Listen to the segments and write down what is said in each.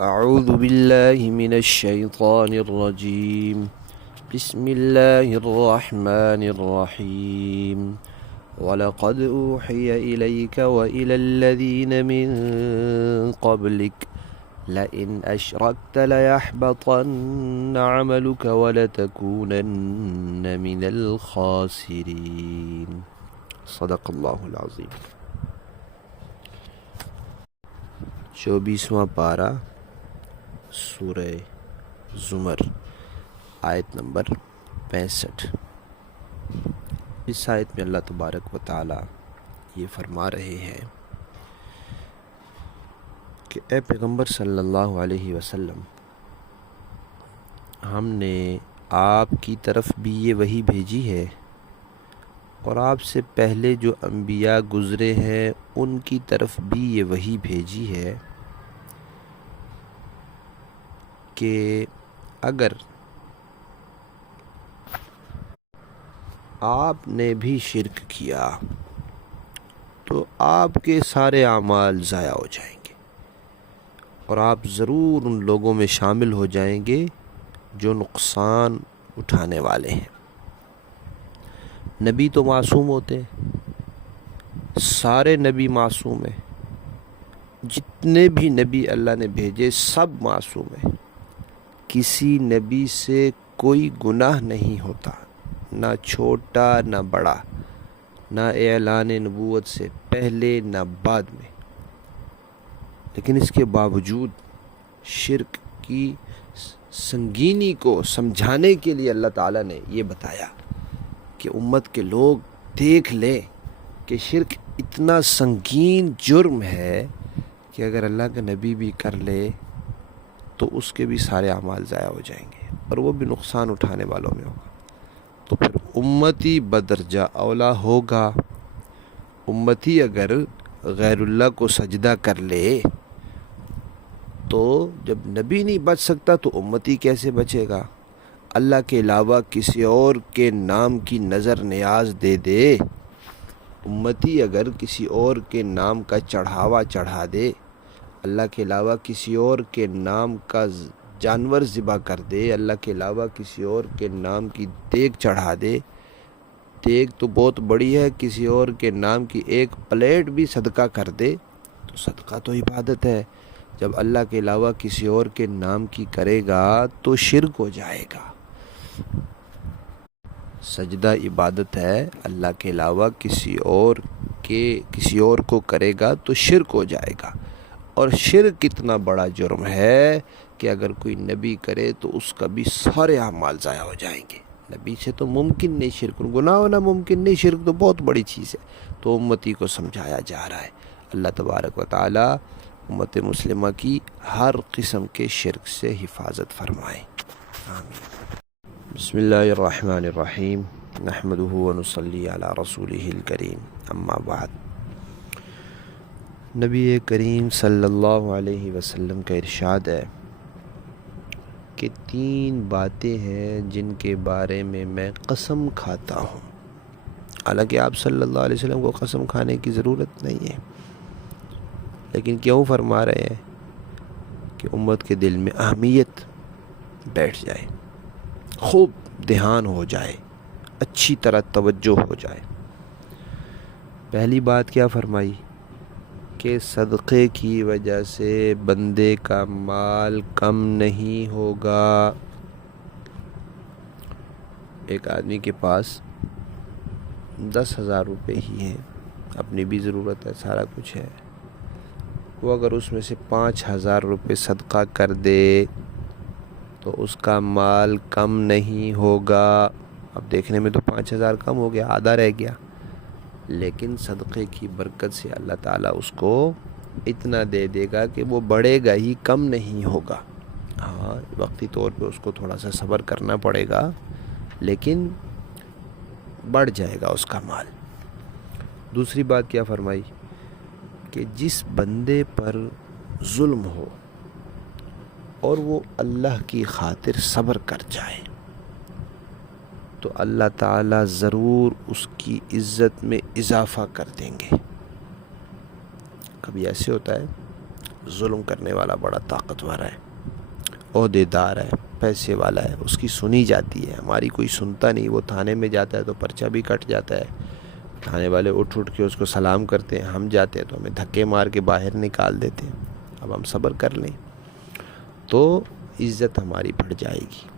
أعوذ بالله من الشيطان الرجيم بسم الله الرحمن الرحيم ولقد أوحي إليك وإلى الذين من قبلك لئن أشركت ليحبطن عملك ولتكونن من الخاسرين صدق اللہ العظیم۔ 24واں پارہ سورہ زمر آیت نمبر 65۔ اس آیت میں اللہ تبارک و تعالی یہ فرما رہے ہیں کہ اے پیغمبر صلی اللہ علیہ وسلم، ہم نے آپ کی طرف بھی یہ وحی بھیجی ہے اور آپ سے پہلے جو انبیاء گزرے ہیں ان کی طرف بھی یہ وحی بھیجی ہے کہ اگر آپ نے بھی شرک کیا تو آپ کے سارے اعمال ضائع ہو جائیں گے اور آپ ضرور ان لوگوں میں شامل ہو جائیں گے جو نقصان اٹھانے والے ہیں۔ نبی تو معصوم ہوتے ہیں، سارے نبی معصوم ہیں، جتنے بھی نبی اللہ نے بھیجے سب معصوم ہیں، کسی نبی سے کوئی گناہ نہیں ہوتا، نہ چھوٹا نہ بڑا، نہ اعلان نبوت سے پہلے نہ بعد میں، لیکن اس کے باوجود شرک کی سنگینی کو سمجھانے کے لیے اللہ تعالیٰ نے یہ بتایا کہ امت کے لوگ دیکھ لیں کہ شرک اتنا سنگین جرم ہے کہ اگر اللہ کا نبی بھی کر لے تو اس کے بھی سارے اعمال ضائع ہو جائیں گے اور وہ بھی نقصان اٹھانے والوں میں ہوگا۔ تو پھر امتی بدرجہ اولا ہوگا۔ امتی اگر غیر اللہ کو سجدہ کر لے تو جب نبی نہیں بچ سکتا تو امتی کیسے بچے گا؟ اللہ کے علاوہ کسی اور کے نام کی نظر نیاز دے دے، امتی اگر کسی اور کے نام کا چڑھاوا چڑھا دے، اللہ کے علاوہ کسی اور کے نام کا جانور ذبح کر دے، اللہ کے علاوہ کسی اور کے نام کی دیگ چڑھا دے، دیگ تو بہت بڑی ہے، کسی اور کے نام کی ایک پلیٹ بھی صدقہ کر دے تو صدقہ تو عبادت ہے۔ جب اللہ کے علاوہ کسی اور کے نام کی کرے گا تو شرک ہو جائے گا۔ سجدہ عبادت ہے، اللہ کے علاوہ کسی اور کو کرے گا تو شرک ہو جائے گا، اور شرک اتنا بڑا جرم ہے کہ اگر کوئی نبی کرے تو اس کا بھی سارے اعمال ضائع ہو جائیں گے۔ نبی سے تو ممکن نہیں شرک، گناہ ہونا ممکن نہیں، شرک تو بہت بڑی چیز ہے۔ تو امتی کو سمجھایا جا رہا ہے۔ اللہ تبارک و تعالی امت مسلمہ کی ہر قسم کے شرک سے حفاظت فرمائے، آمین۔ بسم اللہ الرحمن الرحیم، نحمدہ ونصلی علی رسولہ الکریم، اما بعد۔ نبی کریم صلی اللہ علیہ وسلم کا ارشاد ہے کہ 3 باتیں ہیں جن کے بارے میں میں قسم کھاتا ہوں۔ حالانکہ آپ صلی اللہ علیہ وسلم کو قسم کھانے کی ضرورت نہیں ہے، لیکن کیوں فرما رہے ہیں کہ امت کے دل میں اہمیت بیٹھ جائے، خوب دھیان ہو جائے، اچھی طرح توجہ ہو جائے۔ پہلی بات کیا فرمائی کہ صدقے کی وجہ سے بندے کا مال کم نہیں ہوگا۔ ایک آدمی کے پاس 10,000 روپے ہی ہیں، اپنی بھی ضرورت ہے، سارا کچھ ہے، وہ اگر اس میں سے 5,000 روپے صدقہ کر دے تو اس کا مال کم نہیں ہوگا۔ اب دیکھنے میں تو 5,000 کم ہو گیا، آدھا رہ گیا، لیکن صدقے کی برکت سے اللہ تعالیٰ اس کو اتنا دے دے گا کہ وہ بڑھے گا ہی، کم نہیں ہوگا۔ ہاں، وقتی طور پہ اس کو تھوڑا سا صبر کرنا پڑے گا، لیکن بڑھ جائے گا اس کا مال۔ دوسری بات کیا فرمائی کہ جس بندے پر ظلم ہو اور وہ اللہ کی خاطر صبر کر جائے تو اللہ تعالیٰ ضرور اس کی عزت میں اضافہ کر دیں گے۔ کبھی ایسے ہوتا ہے ظلم کرنے والا بڑا طاقتور ہے، عہدے دار ہے، پیسے والا ہے، اس کی سنی جاتی ہے، ہماری کوئی سنتا نہیں۔ وہ تھانے میں جاتا ہے تو پرچہ بھی کٹ جاتا ہے، تھانے والے اٹھ کے اس کو سلام کرتے ہیں، ہم جاتے ہیں تو ہمیں دھکے مار کے باہر نکال دیتے ہیں۔ اب ہم صبر کر لیں تو عزت ہماری بڑھ جائے گی،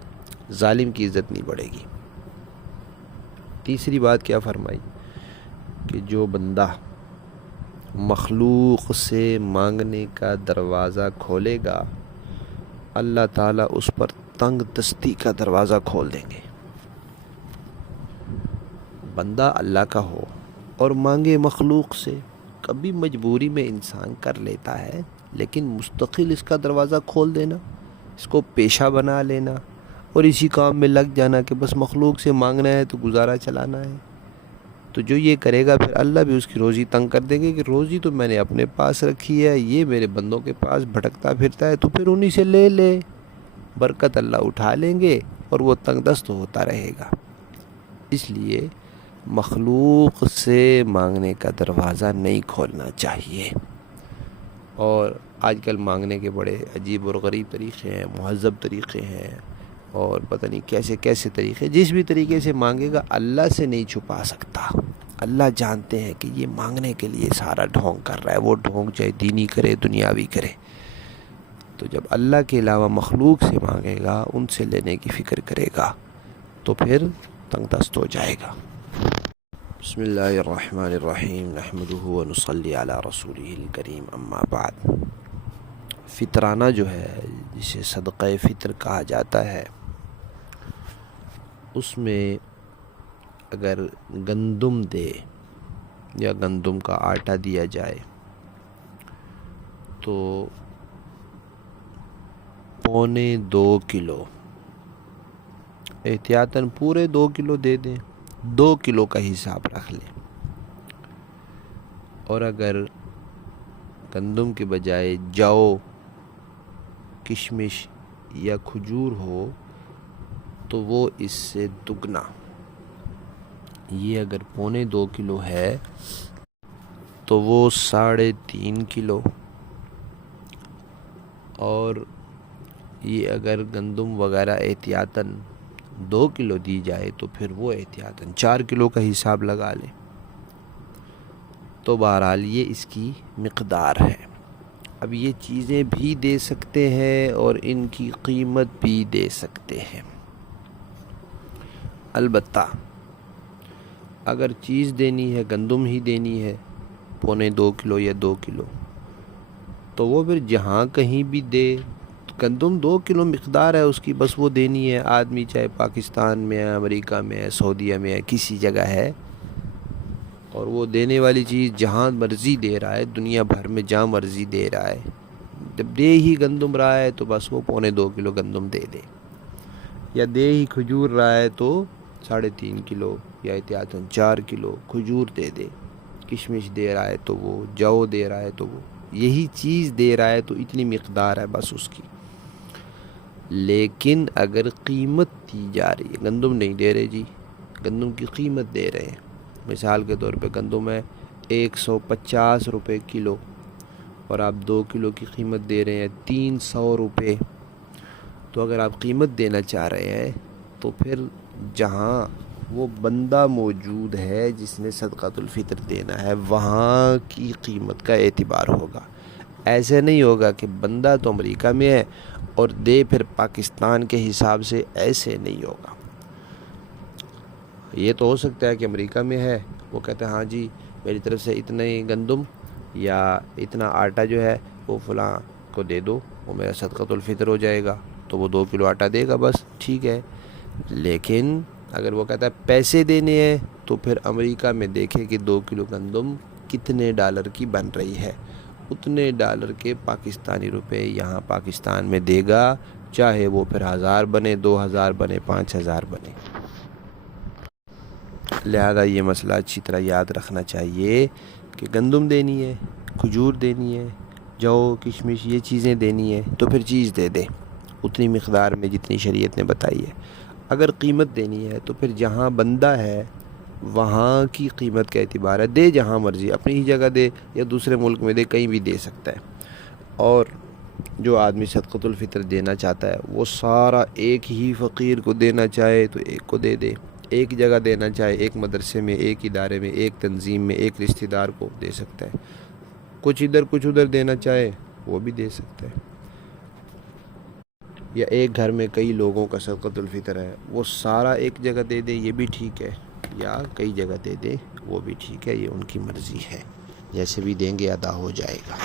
ظالم کی عزت نہیں بڑھے گی۔ تیسری بات کیا فرمائی کہ جو بندہ مخلوق سے مانگنے کا دروازہ کھولے گا، اللہ تعالیٰ اس پر تنگ دستی کا دروازہ کھول دیں گے۔ بندہ اللہ کا ہو اور مانگے مخلوق سے، کبھی مجبوری میں انسان کر لیتا ہے، لیکن مستقل اس کا دروازہ کھول دینا، اس کو پیشہ بنا لینا اور اسی کام میں لگ جانا کہ بس مخلوق سے مانگنا ہے تو گزارا چلانا ہے، تو جو یہ کرے گا پھر اللہ بھی اس کی روزی تنگ کر دیں گے کہ روزی تو میں نے اپنے پاس رکھی ہے، یہ میرے بندوں کے پاس بھٹکتا پھرتا ہے، تو پھر انہی سے لے لے، برکت اللہ اٹھا لیں گے اور وہ تنگ دست ہوتا رہے گا۔ اس لیے مخلوق سے مانگنے کا دروازہ نہیں کھولنا چاہیے۔ اور آج کل مانگنے کے بڑے عجیب اور غریب طریقے ہیں، مہذب طریقے ہیں، اور پتہ نہیں کیسے کیسے طریقے، جس بھی طریقے سے مانگے گا اللہ سے نہیں چھپا سکتا۔ اللہ جانتے ہیں کہ یہ مانگنے کے لیے سارا ڈھونگ کر رہا ہے، وہ ڈھونگ چاہے دینی کرے دنیاوی کرے، تو جب اللہ کے علاوہ مخلوق سے مانگے گا، ان سے لینے کی فکر کرے گا تو پھر تنگ دست ہو جائے گا۔ بسم اللہ الرحمن الرحیم، نحمدہ ونصلی علی رسولہ الکریم، اما بعد۔ فطرانہ جو ہے، جسے صدقہ فطر کہا جاتا ہے، اس میں اگر گندم دے یا گندم کا آٹا دیا جائے تو 1.25 کلو، احتیاطاً پورے 2 کلو دے دیں، 2 کلو کا حساب رکھ لیں۔ اور اگر گندم کے بجائے جو، کشمش یا کھجور ہو تو وہ اس سے دگنا، یہ اگر 1.25 کلو ہے تو وہ 3.5 کلو، اور یہ اگر گندم وغیرہ احتیاطاً 2 کلو دی جائے تو پھر وہ احتیاطاً 4 کلو کا حساب لگا لیں۔ تو بہرحال یہ اس کی مقدار ہے۔ اب یہ چیزیں بھی دے سکتے ہیں اور ان کی قیمت بھی دے سکتے ہیں۔ البتہ اگر چیز دینی ہے، گندم ہی دینی ہے 1.25 کلو یا 2 کلو، تو وہ پھر جہاں کہیں بھی دے، گندم 2 کلو مقدار ہے اس کی، بس وہ دینی ہے۔ آدمی چاہے پاکستان میں ہے، امریکہ میں ہے، سعودیہ میں ہے، کسی جگہ ہے، اور وہ دینے والی چیز جہاں مرضی دے رہا ہے، دنیا بھر میں جہاں مرضی دے رہا ہے، جب دے ہی گندم رہا ہے تو بس وہ 1.25 کلو گندم دے دے، یا دے ہی کھجور رہا ہے تو 3.5 کلو یا احتیاطاً 4 کلو کھجور دے دے، کشمش دے رہا ہے تو وہ، جو دے رہا ہے تو وہ، یہی چیز دے رہا ہے تو اتنی مقدار ہے بس اس کی۔ لیکن اگر قیمت دی جا رہی ہے، گندم نہیں دے رہے جی، گندم کی قیمت دے رہے ہیں، مثال کے طور پہ گندم ہے 150 روپے کلو، اور آپ 2 کلو کی قیمت دے رہے ہیں 300 روپے، تو اگر آپ قیمت دینا چاہ رہے ہیں تو پھر جہاں وہ بندہ موجود ہے جس نے صدقۃ الفطر دینا ہے، وہاں کی قیمت کا اعتبار ہوگا۔ ایسے نہیں ہوگا کہ بندہ تو امریکہ میں ہے اور دے پھر پاکستان کے حساب سے، ایسے نہیں ہوگا۔ یہ تو ہو سکتا ہے کہ امریکہ میں ہے، وہ کہتے ہیں ہاں جی میری طرف سے اتنے گندم یا اتنا آٹا جو ہے وہ فلاں کو دے دو، وہ میرا صدقۃ الفطر ہو جائے گا، تو وہ 2 کلو آٹا دے گا، بس ٹھیک ہے۔ لیکن اگر وہ کہتا ہے پیسے دینے ہیں، تو پھر امریکہ میں دیکھے کہ 2 کلو گندم کتنے ڈالر کی بن رہی ہے، اتنے ڈالر کے پاکستانی روپے یہاں پاکستان میں دے گا، چاہے وہ پھر 1000 بنے، 2000 بنے، 5000 بنے۔ لہذا یہ مسئلہ اچھی طرح یاد رکھنا چاہیے کہ گندم دینی ہے، کھجور دینی ہے، جو، کشمش، یہ چیزیں دینی ہے تو پھر چیز دے دے اتنی مقدار میں جتنی شریعت نے بتائی ہے۔ اگر قیمت دینی ہے تو پھر جہاں بندہ ہے وہاں کی قیمت کا اعتبار ہے، دے جہاں مرضی، اپنی ہی جگہ دے یا دوسرے ملک میں دے، کہیں بھی دے سکتا ہے۔ اور جو آدمی صدقۃ الفطر دینا چاہتا ہے وہ سارا ایک ہی فقیر کو دینا چاہے تو ایک کو دے دے، ایک جگہ دینا چاہے ایک مدرسے میں، ایک ادارے میں، ایک تنظیم میں، ایک رشتہ دار کو دے سکتا ہے، کچھ ادھر کچھ ادھر دینا چاہے وہ بھی دے سکتا ہے، یا ایک گھر میں کئی لوگوں کا صدقۃ الفطر ہے وہ سارا ایک جگہ دے دے یہ بھی ٹھیک ہے، یا کئی جگہ دے دے وہ بھی ٹھیک ہے، یہ ان کی مرضی ہے، جیسے بھی دیں گے ادا ہو جائے گا۔